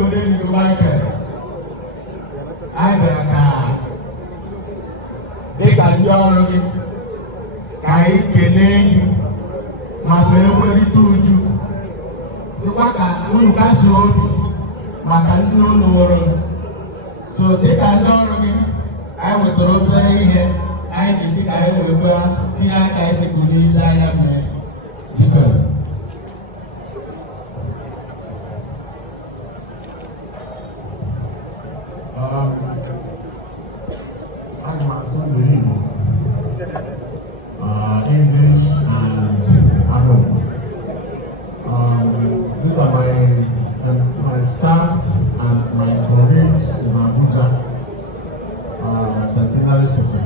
Odenigwe Michael. Anyị bịara ka dịka ndị ọrụ gị ka anyị kelee gị ma so ekwerịta uju sịkwa ka unu kasị obi maka ndị ụlọ nwere. So dịka ndị ọrụ gị anyị wetara obere ihe anyị ji ka anyị wee tinye aka isi bụ n'isi anya mmiri. Biko English and Amokwe. These are my staff and my colleagues in Abuja, Centenary City.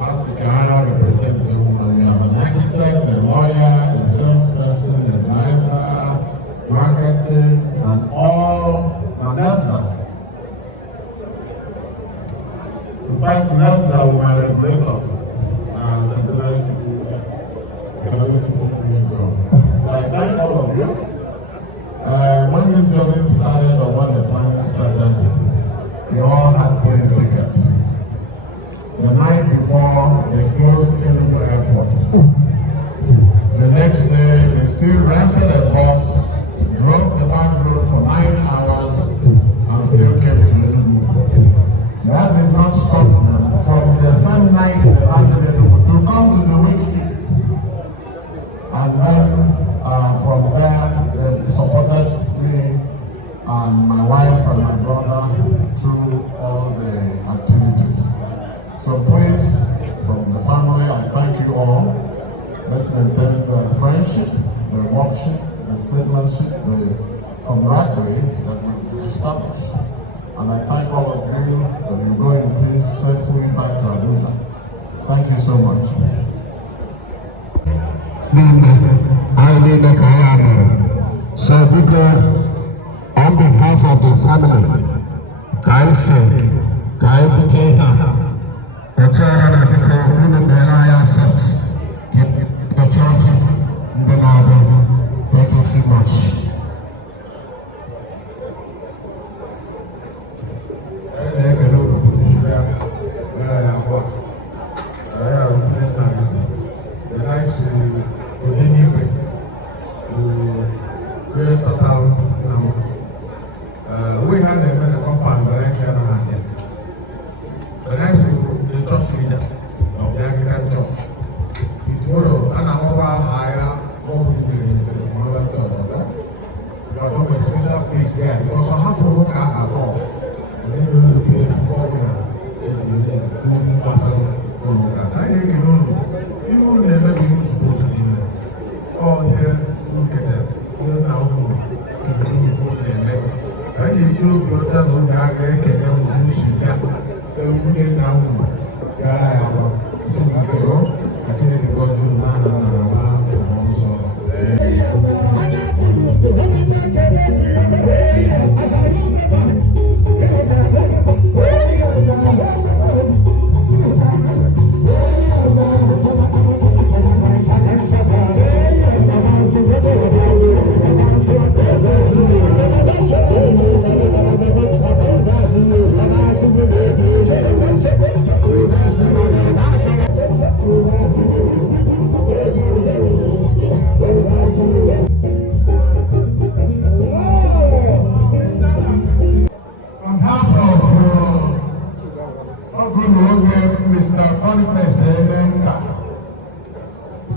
As you can represent them, we have an architect, a lawyer, a salesperson, a driver, marketing, and all. Now that's in fact, that's my regulators. So I thank all of you. When this journey started or when the plan started, we all had plane tickets. The night before, they closed Enugu airport. The next day, they still rented a bus, drove the back road for 9 hours, and still came to Enugu. That did not stop them from the same night they landed to come to the week. And then from there, they supported me and my wife and my brother through all the activities. So please, from the family, I thank you all. Let's maintain the friendship, the worship, the statesmanship, the camaraderie that we've established. And I thank all of you that you go in peace safely back to Abuja. Thank you so much. So on behalf of the family, I say, I thank you so much. We had a compound but actually the church leader of the Anglican Church. Tomorrow, and I'm over higher, more in smaller church. But I have a special place there because I have to look at all. And then we will pay for I think you never be supposed to be there. Oh, here, look at that. You know, I need to go down to the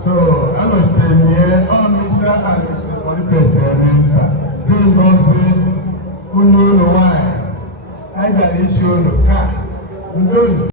So, I was telling you, oh, Mr. Alice, what the president, doing nothing, who knew why. I got issue on the car.